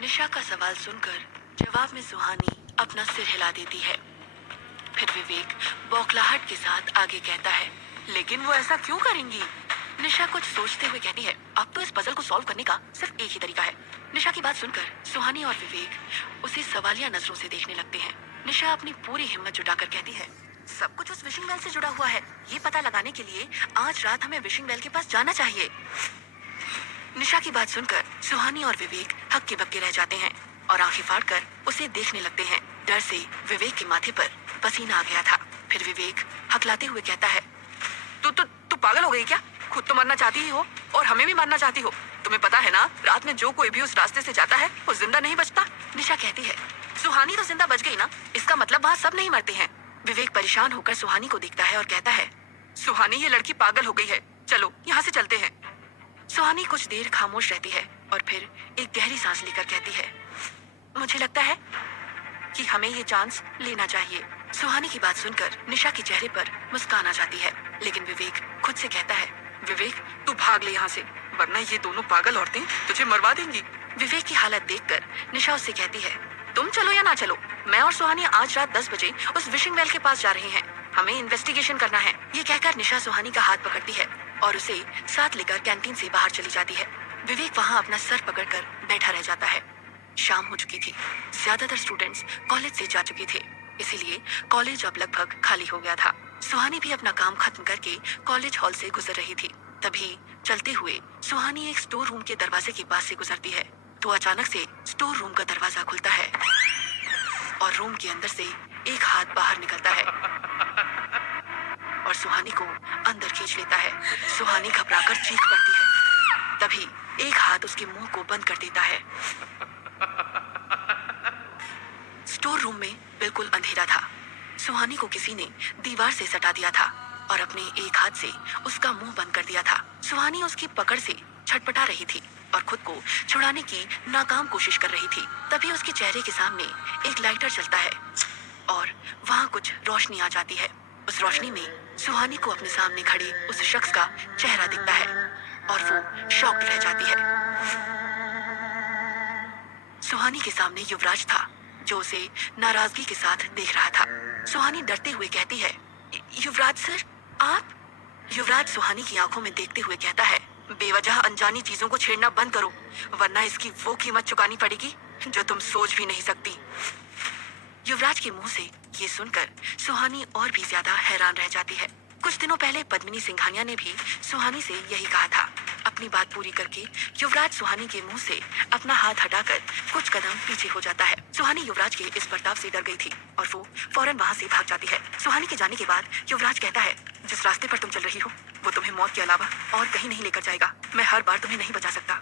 निशा का सवाल सुनकर जवाब में सुहानी अपना सिर हिला देती है। फिर विवेक बौखलाहट के साथ आगे कहता है, लेकिन वो ऐसा क्यों करेंगी? निशा कुछ सोचते हुए कहती है, अब तो इस पजल को सॉल्व करने का सिर्फ एक ही तरीका है। निशा की बात सुनकर सुहानी और विवेक उसे सवालिया नजरों से देखने लगते हैं। निशा अपनी पूरी हिम्मत जुटाकर कहती है, सब कुछ उस विशिंग वेल से जुड़ा हुआ है। ये पता लगाने के लिए आज रात हमें विशिंग वेल के पास जाना चाहिए। निशा की बात सुनकर सुहानी और विवेक हक्के बक्के रह जाते हैं और आंखें फाड़कर उसे देखने लगते हैं। डर से विवेक के माथे पर पसीना आ गया था। फिर विवेक हकलाते हुए कहता है, तू पागल हो गई क्या? खुद तो मरना चाहती ही हो और हमें भी मारना चाहती हो। तुम्हें पता है ना, रात में जो कोई भी उस रास्ते से जाता है वो जिंदा नहीं बचता। निशा कहती है, सुहानी तो जिंदा बच गई ना, इसका मतलब वहाँ सब नहीं मरते हैं। विवेक परेशान होकर सुहानी को देखता है और कहता है, सुहानी ये लड़की पागल हो गई है, चलो यहाँ से चलते हैं। सुहानी कुछ देर खामोश रहती है और फिर एक गहरी सांस लेकर कहती है, मुझे लगता है कि हमें ये चांस लेना चाहिए। सुहानी की बात सुनकर निशा के चेहरे पर मुस्कान आ जाती है, लेकिन विवेक खुद से कहता है, विवेक तू भाग ले यहाँ से, वरना ये दोनों पागल औरतें तुझे मरवा देंगी। विवेक की हालत देखकर निशा उससे कहती है, तुम चलो या ना चलो, मैं और सुहानी आज रात 10 बजे उस विशिंग वेल के पास जा रहे हैं। हमें इन्वेस्टिगेशन करना है। ये कहकर निशा सुहानी का हाथ पकड़ती है और उसे साथ लेकर कैंटीन से बाहर चली जाती है। विवेक वहाँ अपना सर पकड़कर बैठा रह जाता है। शाम हो चुकी थी। ज्यादातर स्टूडेंट्स कॉलेज से जा चुके थे, इसीलिए कॉलेज अब लगभग खाली हो गया था। सुहानी भी अपना काम खत्म करके कॉलेज हॉल से गुजर रही थी। तभी चलते हुए सुहानी एक स्टोर रूम के दरवाजे के पास से गुजरती है तो अचानक से स्टोर रूम का दरवाजा खुलता है और रूम के अंदर से एक हाथ बाहर निकलता है और सुहानी को अंदर खींच लेता है। सुहानी घबराकर चीख पड़ती है। तभी एक हाथ उसके मुंह को बंद कर देता है। स्टोर रूम में बिल्कुल अंधेरा था। सुहानी को किसी ने दीवार से सटा दिया था और अपने एक हाथ से उसका मुंह बंद कर दिया था। सुहानी उसकी पकड़ से छटपटा रही थी और खुद को छुड़ाने की नाकाम कोशिश कर रही थी। तभी उसके चेहरे के सामने एक लाइटर जलता है और वहाँ कुछ रोशनी आ जाती है। उस रोशनी में सुहानी को अपने सामने खड़े उस शख्स का चेहरा दिखता है और वो शॉक्ड रह जाती है। सुहानी के सामने युवराज था जो उसे नाराजगी के साथ देख रहा था। सुहानी डरते हुए कहती है, युवराज सर, आप? युवराज सुहानी की आंखों में देखते हुए कहता है, बेवजह अनजानी चीजों को छेड़ना बंद करो, वरना इसकी वो कीमत चुकानी पड़ेगी जो तुम सोच भी नहीं सकती। युवराज के मुंह से ये सुनकर सुहानी और भी ज्यादा हैरान रह जाती है। कुछ दिनों पहले पद्मिनी सिंघानिया ने भी सुहानी से यही कहा था। अपनी बात पूरी करके युवराज सुहानी के मुंह से अपना हाथ हटाकर कुछ कदम पीछे हो जाता है। सुहानी युवराज के इस बर्ताव से डर गई थी और वो फौरन वहां से भाग जाती है। सुहानी के जाने के बाद युवराज कहता है, जिस रास्ते पर तुम चल रही हो वो तुम्हें मौत के अलावा और कहीं नहीं लेकर जाएगा। मैं हर बार तुम्हें नहीं बचा सकता।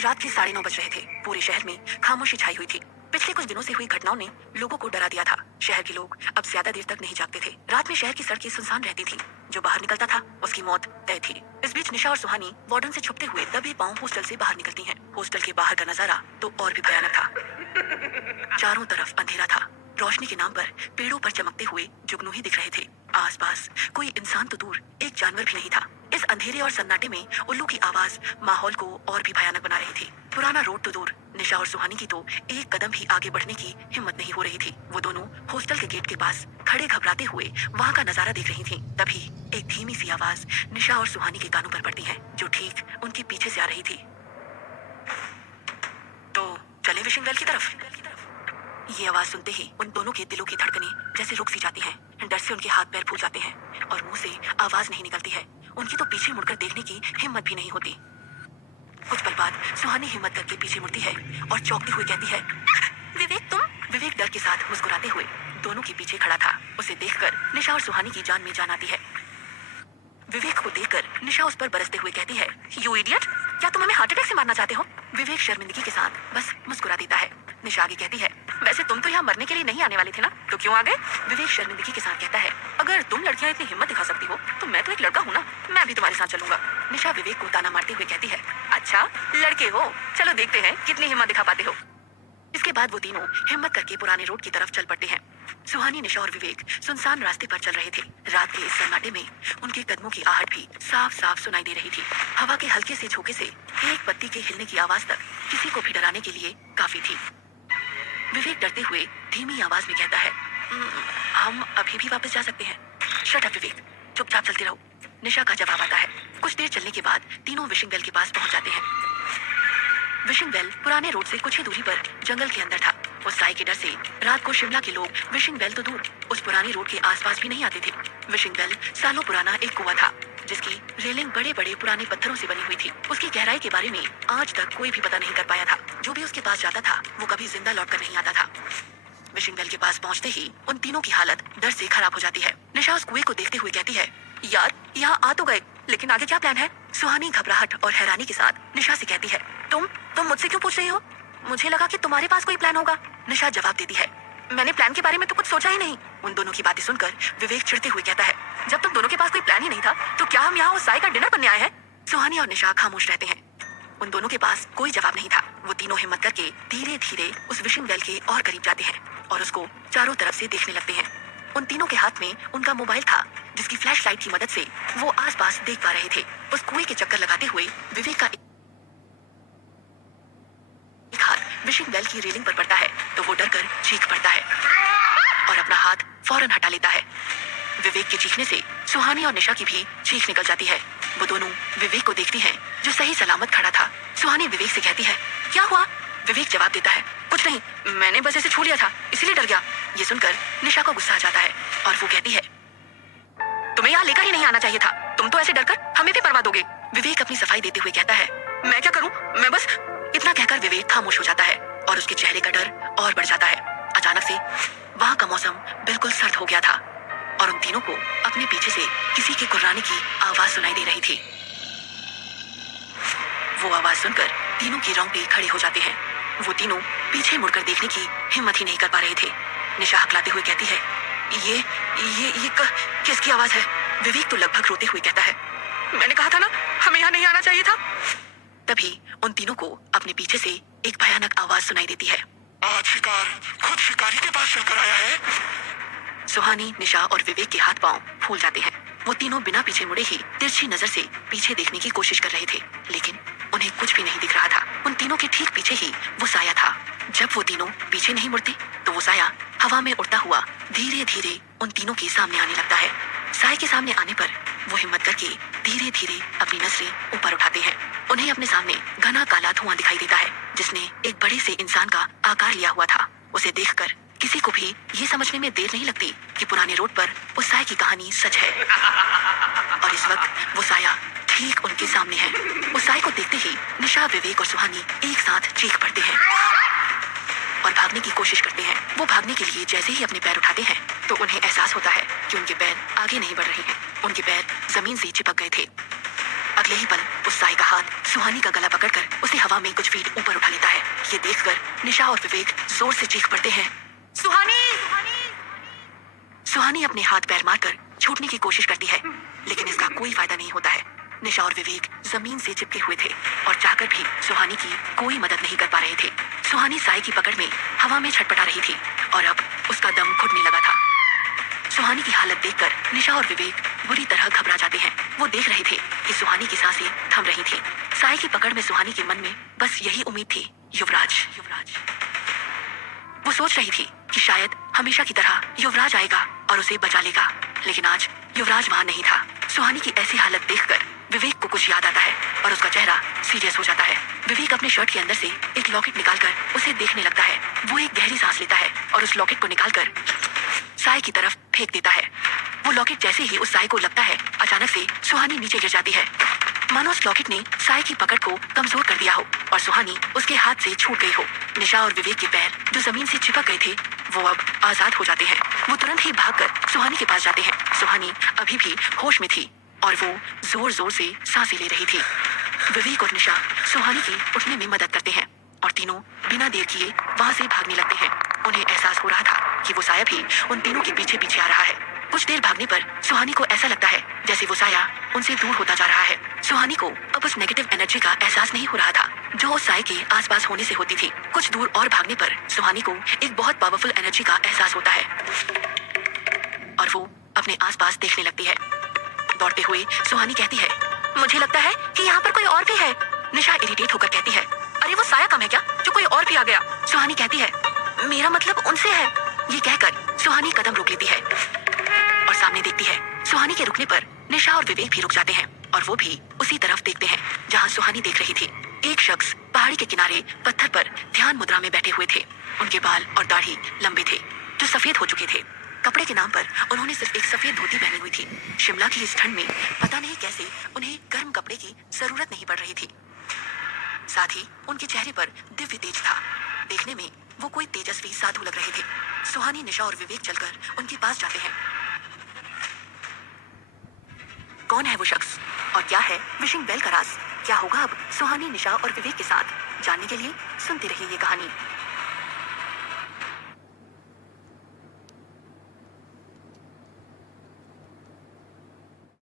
रात के 9:30 बज रहे थे। पूरे शहर में खामोशी छाई हुई थी। पिछले कुछ दिनों से हुई घटनाओं ने लोगों को डरा दिया था। शहर के लोग अब ज्यादा देर तक नहीं जागते थे। रात में शहर की सड़कें सुनसान रहती थी। जो बाहर निकलता था उसकी मौत तय थी। इस बीच निशा और सुहानी वार्डन से छुपते हुए दबे पांव हॉस्टल से बाहर निकलती हैं। हॉस्टल के बाहर का नजारा तो और भी भयानक था। चारों तरफ अंधेरा था। रोशनी के नाम पर पेड़ों पर चमकते हुए जुगनू ही दिख रहे थे। आसपास कोई इंसान तो दूर, एक जानवर भी नहीं था। इस अंधेरे और सन्नाटे में उल्लू की आवाज माहौल को और भी भयानक बना रही थी। पुराना रोड तो दूर, निशा और सुहानी की तो एक कदम भी आगे बढ़ने की हिम्मत नहीं हो रही थी। वो दोनों हॉस्टल के गेट के पास खड़े घबराते हुए वहाँ का नजारा देख रही थी। तभी एक धीमी सी आवाज निशा और सुहानी के कानों पर पड़ती है, जो ठीक उनके पीछे से आ रही थी। तो चले विशिंग वेल की तरफ। ये आवाज सुनते ही उन दोनों के दिलों की धड़कनें जैसे रुक सी जाती हैं। डर से उनके हाथ पैर फूल जाते हैं और मुंह से आवाज नहीं निकलती है। उनकी तो पीछे मुड़कर देखने की हिम्मत भी नहीं होती। कुछ पल बाद सुहानी हिम्मत करके पीछे मुड़ती है और चौंकती हुई कहती है, विवेक तुम? विवेक डर के साथ मुस्कुराते हुए दोनों के पीछे खड़ा था। उसे देखकर निशा और सुहानी की जान में जान आती है। विवेक को देखकर निशा उस पर बरसते हुए कहती है, यू इडियट, क्या तुम हमें हार्ट अटैक से मारना चाहते हो? विवेक शर्मिंदगी के साथ बस मुस्कुरा देता है। निशा आगे कहती है, वैसे तुम तो यहाँ मरने के लिए नहीं आने वाले थे ना, तो क्यों आ गए? विवेक शर्मिंदगी के साथ कहता है, अगर तुम लड़कियां इतनी हिम्मत दिखा सकती हो तो मैं तो एक लड़का हूँ ना, मैं भी तुम्हारे साथ चलूंगा। निशा विवेक को ताना मारते हुए कहती है, अच्छा लड़के हो, चलो देखते हैं कितनी हिम्मत दिखा पाते हो। इसके बाद वो तीनों हिम्मत करके पुराने रोड की तरफ चल पड़ते हैं। सुहानी, निशा और विवेक सुनसान रास्ते पर चल रहे थे। रात के इस सन्नाटे में उनके कदमों की आहट भी साफ साफ सुनाई दे रही थी। हवा के हल्के से झोंके से एक पत्ती के हिलने की आवाज तक किसी को भी डराने के लिए काफी थी। विवेक डरते हुए धीमी आवाज में कहता है, हम अभी भी वापस जा सकते हैं। शट अप विवेक, चुपचाप चलते रहो, निशा का जवाब आता है। कुछ देर चलने के बाद तीनों विशिंग वेल के पास पहुंच जाते हैं। विशिंग वेल पुराने रोड से कुछ ही दूरी पर जंगल के अंदर था। उस साई के डर से रात को शिमला के लोग विशिंग वेल तो दूर उस पुरानी रोड के आसपास भी नहीं आते थे। विशिंग वेल सालों पुराना एक कुआं था जिसकी रेलिंग बड़े बड़े पुराने पत्थरों से बनी हुई थी। उसकी गहराई के बारे में आज तक कोई भी पता नहीं कर पाया था। जो भी उसके पास जाता था वो कभी जिंदा लौट कर नहीं आता था। विशिंग वेल के पास पहुंचते ही उन तीनों की हालत डर से खराब हो जाती है। निशा उस कुएं को देखते हुए कहती है, यार यहाँ आ तो गए, लेकिन आगे क्या प्लान है? सुहानी घबराहट और हैरानी के साथ निशा से कहती है, तुम मुझसे क्यों पूछ रही हो? मुझे लगा कि तुम्हारे पास कोई प्लान होगा। निशा जवाब देती है, मैंने प्लान के बारे में तो कुछ सोचा ही नहीं। उन दोनों की बातें सुनकर विवेक चिढ़ते हुए कहता है, जब तुम दोनों के पास कोई प्लान ही नहीं था तो क्या हम यहाँ उस साई का डिनर करने आए हैं? सुहानी और निशा खामोश रहते हैं। उन दोनों के पास कोई जवाब नहीं था। वो तीनों हिम्मत करके धीरे धीरे उस विशिंग वेल के और करीब जाते हैं और उसको चारों तरफ से देखने लगते हैं। उन तीनों के हाथ में उनका मोबाइल था जिसकी फ्लैश लाइट की मदद से वो आसपास देख पा रहे थे। उस कुएं के चक्कर लगाते हुए विवेक का एक हाथ विशिंग वेल की रेलिंग पर पड़ता है तो वो डरकर चीख पड़ता है और अपना हाथ फौरन हटा लेता है। विवेक के चीखने से सुहानी और निशा की भी चीख निकल जाती है। वो दोनों विवेक को देखती हैं जो सही सलामत खड़ा था। सुहानी विवेक से कहती है, क्या हुआ? विवेक जवाब देता है, कुछ नहीं, मैंने बस ऐसे छू लिया था, इसीलिए डर गया। ये सुनकर निशा को गुस्सा आ जाता है और वो कहती है, तुम्हें यहाँ लेकर ही नहीं आना चाहिए था, तुम तो ऐसे डरकर हमें भी बर्बाद दोगे। विवेक अपनी सफाई देते हुए कहता है, मैं क्या करूं, मैं बस। इतना कहकर विवेक खामोश हो जाता है और उसके चेहरे का डर और बढ़ जाता है। अचानक से वहां का मौसम बिल्कुल सर्द हो गया था और उन तीनों को अपने पीछे से किसी के कुर्राने की आवाज सुनाई दे रही थी। वो आवाज सुनकर तीनों के रोंगटे खड़े हो जाते हैं। वो तीनों पीछे मुड़कर देखने की हिम्मत ही नहीं कर पा रहे थे। निशा हकलाते हुए कहती है, ये किसकी आवाज है? विवेक तो लगभग रोते हुए कहता है, मैंने कहा था ना, हमें यहाँ नहीं आना चाहिए था। तभी उन तीनों को अपने पीछे से एक भयानक आवाज सुनाई देती है, आज शिकार खुद शिकारी के पास चलकर आया है। सुहानी, निशा और विवेक के हाथ पांव फूल जाते हैं। वो तीनों बिना पीछे मुड़े ही तिरछी नजर से पीछे देखने की कोशिश कर रहे थे, लेकिन उन्हें कुछ भी नहीं दिख रहा था। उन तीनों के ठीक पीछे ही वो साया था। जब वो तीनों पीछे नहीं मुड़ते तो वो साया हवा में उड़ता हुआ धीरे धीरे उन तीनों के सामने आने लगता है। साए के सामने आने पर वो हिम्मत करके धीरे धीरे अपनी नजरें ऊपर उठाते हैं। उन्हें अपने सामने घना काला धुआं दिखाई देता है जिसने एक बड़े से इंसान का आकार लिया हुआ था। उसे देखकर किसी को भी ये समझने में देर नहीं लगती कि पुराने रोड पर उस साए की कहानी सच है। और इस वक्त वो साया ठीक उनके सामने है। उस साए को देखते ही निशा, विवेक और सुहानी एक साथ चीख पड़ते हैं और भागने की कोशिश करते हैं। वो भागने के लिए जैसे ही अपने पैर उठाते हैं तो उन्हें एहसास होता है कि उनके पैर आगे नहीं बढ़ रहे हैं। उनके पैर जमीन से चिपक गए थे। अगले ही पल उस साई का हाथ सुहानी का गला पकड़कर उसे हवा में कुछ फीट ऊपर उठा लेता है। ये देखकर निशा और विवेक जोर से चीख पड़ते हैं, सुहानी! सुहानी अपने हाथ पैर मारकर छूटने की कोशिश करती है, लेकिन इसका कोई फायदा नहीं होता है। निशा और विवेक जमीन से चिपके हुए थे और चाहकर भी सुहानी की कोई मदद नहीं कर पा रहे थे। सुहानी साई की पकड़ में हवा में छटपटा रही थी और अब उसका दम घुटने लगा था। सुहानी की हालत देखकर निशा और विवेक बुरी तरह घबरा जाते हैं। वो देख रहे थे कि सुहानी की सांसें थम रही थी। साई की पकड़ में सुहानी के मन में बस यही उम्मीद थी, युवराज। वो सोच रही थी कि शायद हमेशा की तरह युवराज आएगा और उसे बचा लेगा, लेकिन आज युवराज वहां नहीं था। सुहानी की ऐसी हालत देखकर विवेक को कुछ याद आता है और उसका चेहरा सीरियस हो जाता है। विवेक अपने शर्ट के अंदर से एक लॉकेट निकालकर उसे देखने लगता है। वो एक गहरी सांस लेता है और उस लॉकेट को निकालकर साई की तरफ फेंक देता है। वो लॉकेट जैसे ही उस साई को लगता है, अचानक से सुहानी नीचे गिर जाती है, मानो उस लॉकेट ने साई की पकड़ को कमजोर कर दिया हो और सुहानी उसके हाथ से छूट गई हो। निशा और विवेक के पैर जो जमीन से चिपक गए थे वो अब आजाद हो जाते हैं। वो तुरंत ही भागकर सुहानी के पास जाते हैं। सुहानी अभी भी होश में थी और वो जोर जोर से सांसें ले रही थी। विवेक और निशा सुहानी की उठने में मदद करते हैं और तीनों बिना देर किए वहां से भागने लगते हैं। उन्हें एहसास हो रहा था कि वो साया भी उन तीनों के पीछे पीछे आ रहा है। कुछ देर भागने पर सुहानी को ऐसा लगता है जैसे वो साया उनसे दूर होता जा रहा है। सुहानी को अब उस नेगेटिव एनर्जी का एहसास नहीं हो रहा था। जो उस साए के आसपास होने से होती थी। कुछ दूर और भागने पर सुहानी को एक बहुत पावरफुल एनर्जी का एहसास होता है और वो अपने आसपास देखने लगती है। दौड़ते हुए सुहानी कहती है, मुझे लगता है कि यहाँ पर कोई और भी है। निशा इरिटेट होकर कहती है, अरे वो साया कम है क्या जो कोई और भी आ गया? सुहानी कहती है, मेरा मतलब उनसे है। ये कहकर सुहानी कदम रोक लेती है और सामने देखती है। सुहानी के रुकने पर निशा और विवेक भी रुक जाते हैं और वो भी उसी तरफ देखते हैं जहाँ सुहानी देख रही थी। एक शख्स पहाड़ी के किनारे पत्थर पर ध्यान मुद्रा में बैठे हुए थे। उनके बाल और दाढ़ी लंबे थे जो सफेद हो चुके थे। कपड़े के नाम पर उन्होंने सिर्फ एक सफेद धोती पहनी हुई थी। शिमला की इस ठंड में पता नहीं कैसे उन्हें गर्म कपड़े की जरूरत नहीं पड़ रही थी। साथ ही उनके चेहरे पर दिव्य तेज था। देखने में वो कोई तेजस्वी साधु लग रहे थे। सुहानी, निशा और विवेक चलकर उनके पास जाते हैं। कौन है वो शख्स और क्या है विशिंग बेल का राज? क्या होगा अब सुहानी, निशा और विवेक के साथ? जानने के लिए सुनते रहिए ये कहानी।